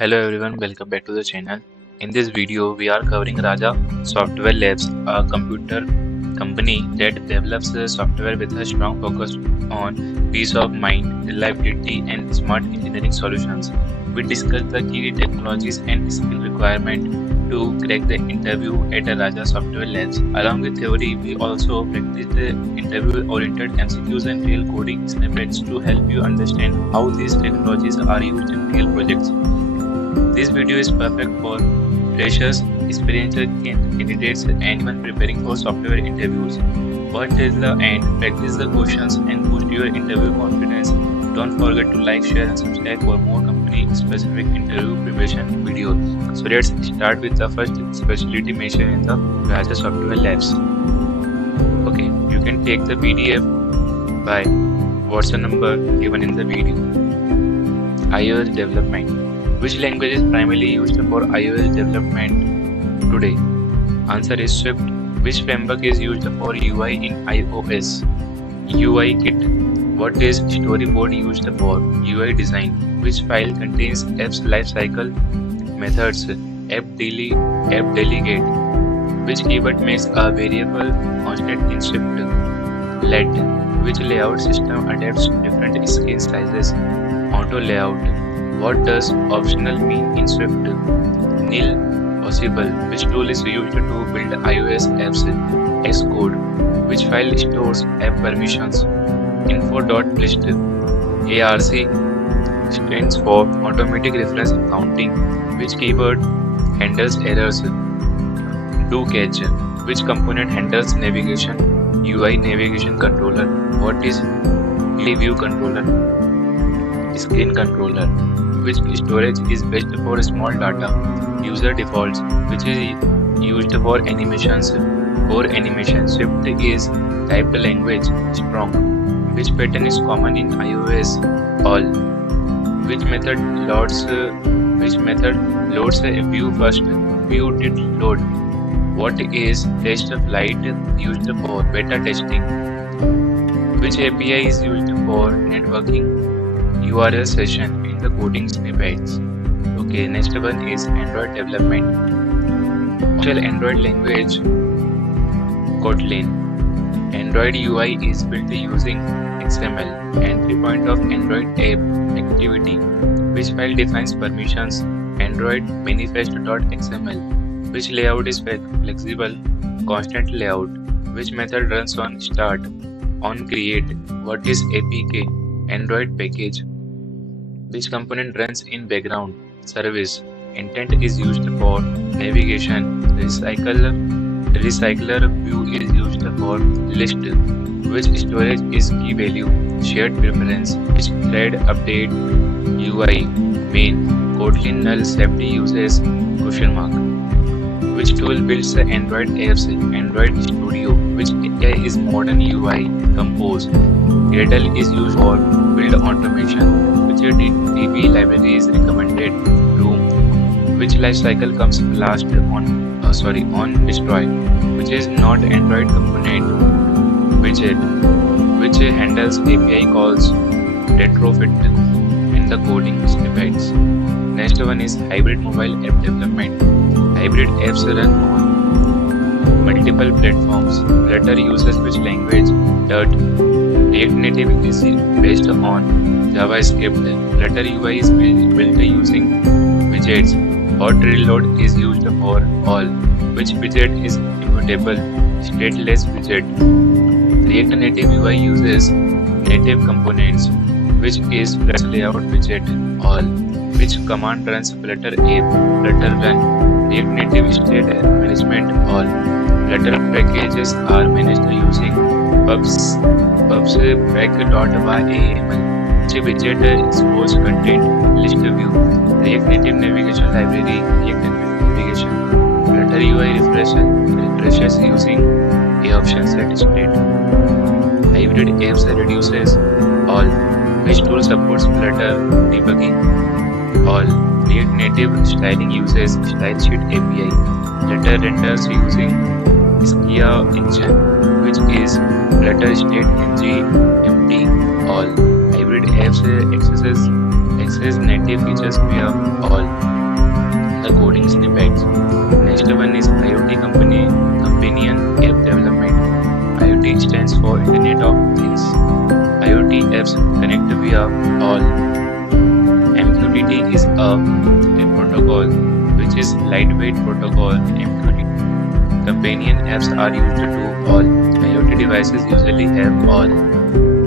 Hello everyone, welcome back to the channel. In this video, we are covering Raja Software Labs, a computer company that develops software with a strong focus on peace of mind, reliability, and smart engineering solutions. We discuss the key technologies and skill requirement to crack the interview at Raja Software Labs. Along with theory, we also practice the interview-oriented MCQs and real coding snippets to help you understand how these technologies are used in real projects. This video is perfect for freshers, experienced candidates, and anyone preparing for software interviews. Watch till the end, practice the questions, and boost your interview confidence. Don't forget to like, share, and subscribe for more company-specific interview preparation videos. So let's start with the first specialty mentioned in the Raja Software Labs. Okay, you can take the PDF by WhatsApp number given in the video. iOS development. Which language is primarily used for iOS development today? Answer is Swift. Which framework is used for UI in iOS? UI Kit. What is storyboard used for? UI design. Which file contains app's lifecycle methods? App delegate. Which keyword makes a variable constant in Swift? Let. Which layout system adapts different screen sizes? Auto layout. What does optional mean in Swift? Nil possible. Which tool is used to build iOS apps? Xcode. Which file stores app permissions? Info.list. ARC stands for Automatic Reference Accounting. Which keyword handles errors? Do catch. Which component handles navigation? UI navigation controller. What is view controller? Screen controller. Which storage is best for small data? User defaults. Which is used for animations? For animation, Swift is typed language. Strong. Which pattern is common in iOS? All. Which method loads a view first? View did load. What is test flight used for? Beta testing. Which API is used for networking? URL session in the coding snippets. Okay, next one is Android development. Official Android language Kotlin. Android UI is built using XML. Entry point of Android app activity. Which file defines permissions? Android manifest.xml. Which layout is flexible? Constant layout. Which method runs on start? On create. What is APK? Android package. Which component runs in background? Service. Intent is used for navigation. Recycler view is used for list. Which storage is key value? Shared preference. Which thread update? UI main. Kotlin null safety uses question mark. Which tool builds Android apps? Android Studio. Which AI is modern UI? Compose. Gradle is used for build automation. Which DB library is recommended? Room. Which lifecycle comes last on destroy? Which is not Android component? Widget. Which handles API calls? Retrofit in the coding snippets. Next one is hybrid mobile app development. Hybrid apps run on multiple platforms. Flutter uses which language? Dart. React Native is based on JavaScript. Flutter UI is built using widgets. Hot reload is used for all. Which widget is immutable? Stateless widget. React Native UI uses native components. Which is Flash layout widget? All. Which command runs Flutter app? Flutter run. React Native state management? All. Flutter packages are managed using pubs pack.yaml. Which widget expose content? List view. React Native navigation library. React navigation. Flutter UI refreshes using a option set state. Hybrid apps reduces all. Which tool supports Flutter debugging? All. React Native styling uses StyleSheet API. Flutter renders using Skia engine, which is Flutter state empty. All. Hybrid apps access native features via all. apps connect via all. MQTT is a protocol which is lightweight protocol. MQTT companion apps are used to all. IoT devices usually have all.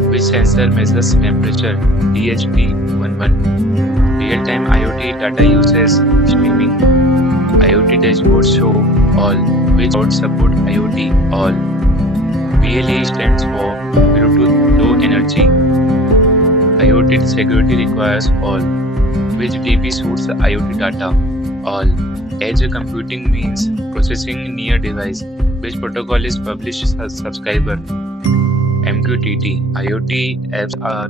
Which sensor measures temperature? DHT11. Real-time IoT data uses streaming. IoT dashboards show all. Which boards support IoT? All. BLE stands for Bluetooth Low Energy. IoT security requires all. Which DB suits the IoT data? All. Edge computing means processing near device. Which protocol is published subscriber? MQTT. IoT apps are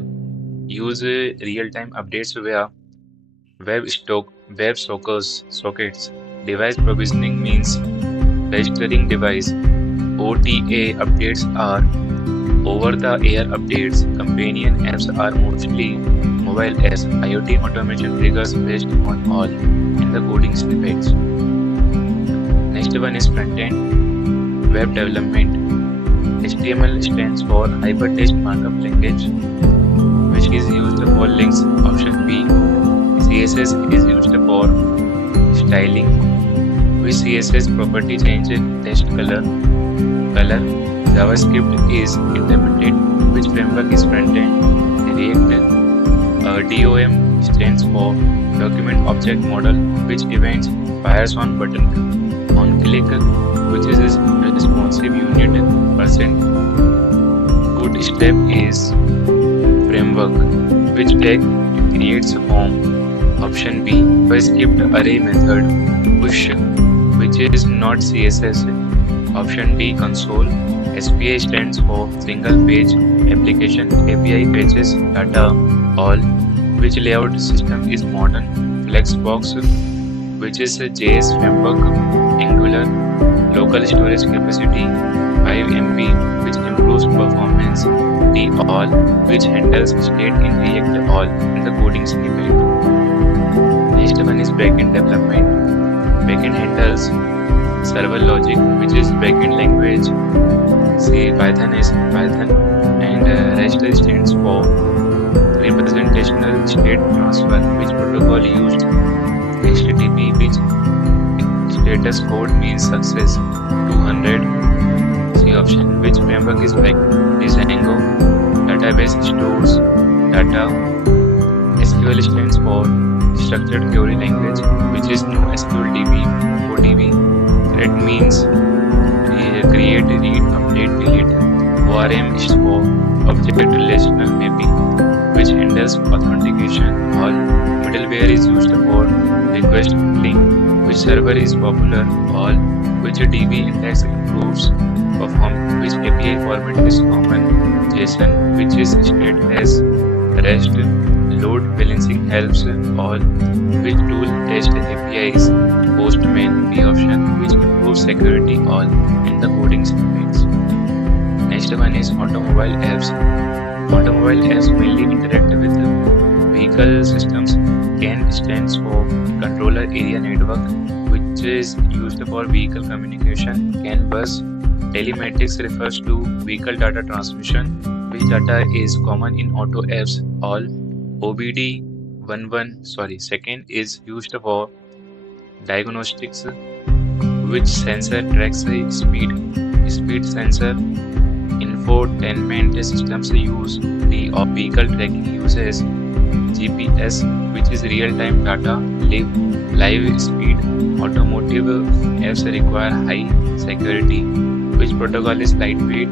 use real-time updates via sockets. Device provisioning means registering device. OTA updates are over-the-air updates. Companion apps are mostly mobile apps. IoT automation triggers based on all in the coding snippets. Next one is Frontend web development. HTML stands for Hypertext Markup Language, which is used for links. Option B. CSS is used for styling. Which CSS property change text color? JavaScript is interpreted. Which framework is Frontend? React. DOM stands for Document Object Model. Which events fires on button on click? Which is responsive unit percent? Bootstrap is framework. Which tag creates form? Option B. JavaScript array method. Push, which is not CSS. Option D. Console. SPA stands for single page application. API fetches data. All. Which layout system is modern? Flexbox, which is a JS framework. Angular. Local storage capacity 5 MB, which improves performance. D. All, which handles state in React. All in the coding snippet. Next one is backend development. Backend handles server logic, which is backend language. C. Python is Python, and REST stands for representational state transfer. Which protocol used? HTTP. Which status code means success? 200. C option. Which framework is Django? Database stores data. SQL stands for structured query language, which is NoSQL DB. ODB. Thread means create, read, update, delete. ORM is for object relational mapping, which handles authentication. All. Middleware is used for request handling. Which server is popular? All. Which DB index improves perform? Which API format is common? JSON. Which is state as REST. Load balancing helps. All. Which tool test APIs? Postman. B option. Which improves security? All in the coding snippets. Next one is automobile apps. Automobile apps mainly interact with vehicle systems. CAN stands for Controller Area Network, which is used for vehicle communication. CAN bus. Telematics refers to vehicle data transmission. Which data is common in auto apps? All. Second is used for diagnostics. Which sensor tracks speed? Speed sensor. Infotainment systems use the vehicle tracking uses GPS, which is real-time data. Live speed. Automotive apps require high security. Which protocol is lightweight?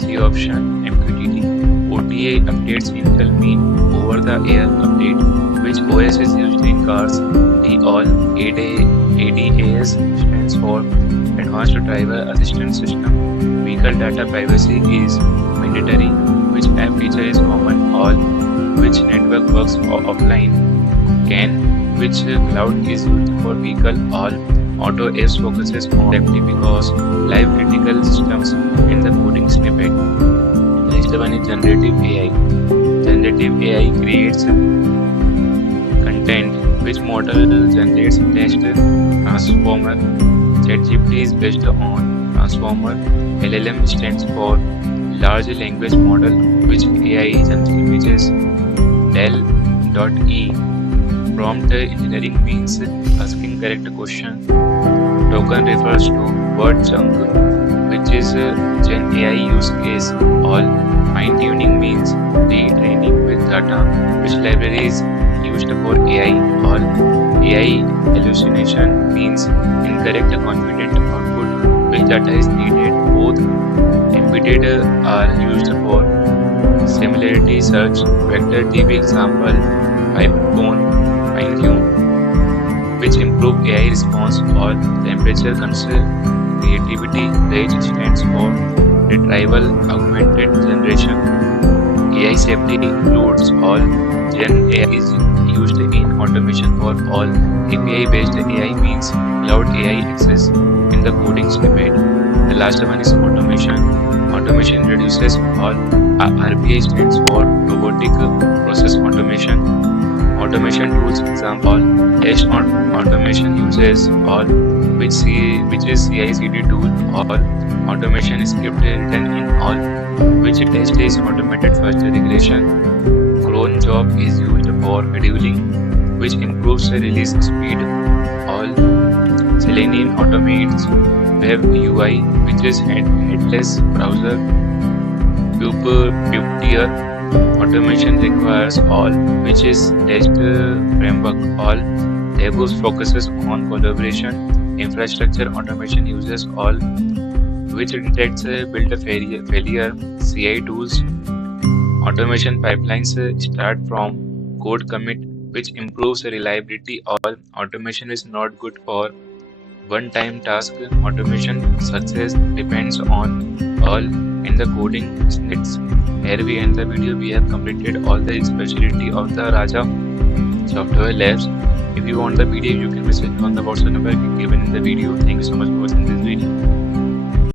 C option. MQTT. OTA updates Intel mean over-the-air update. Which OS is used in cars? D all. ADAS stands for Advanced Driver Assistance System. Vehicle data privacy is mandatory. Which app feature is common? All. Which network works offline? CAN. Which cloud is used for vehicle? All. Auto apps focuses on safety because live critical systems in the coding snippet. Next one is generative AI. Generative AI creates content. Which model generates text? Transformer. ChatGPT is based on Transformer. LLM stands for large language model, which AI agent images. Del.e prompt engineering means asking correct question. Token refers to word chunk, which is Gen AI use case. All fine-tuning means retraining with data, which library is used for AI. All AI hallucination means incorrect confident output, which data is needed. Both embedded are used for similarity search. Vector DB example, Python fine-tune, which improve AI response. Or temperature control creativity. Range stands for retrieval augmented generation. AI safety includes all. Gen AI is used in automation for all. API-based AI means cloud AI access in the coding snippet. The last one is automation. Automation reduces all. RPA stands for robotic process automation. Automation tools example. Test automation uses all, which is CI/CD tool. All automation script written in all, which test is automated first regression. Cron job is used for scheduling, which improves release speed. All Selenium automates web UI, which is headless browser. Puppeteer automation requires all, which is test framework. All DevOps focuses on collaboration. Infrastructure automation uses all, which detects build a failure. CI tools automation pipelines start from code commit, which improves reliability. All automation is not good for one-time task. Automation success depends on all in the coding snippets. Here we end the video. We have completed all the specialty of the Raja Software Labs. If you want the video, you can message me on the WhatsApp number given in the video. Thank you so much for watching this video.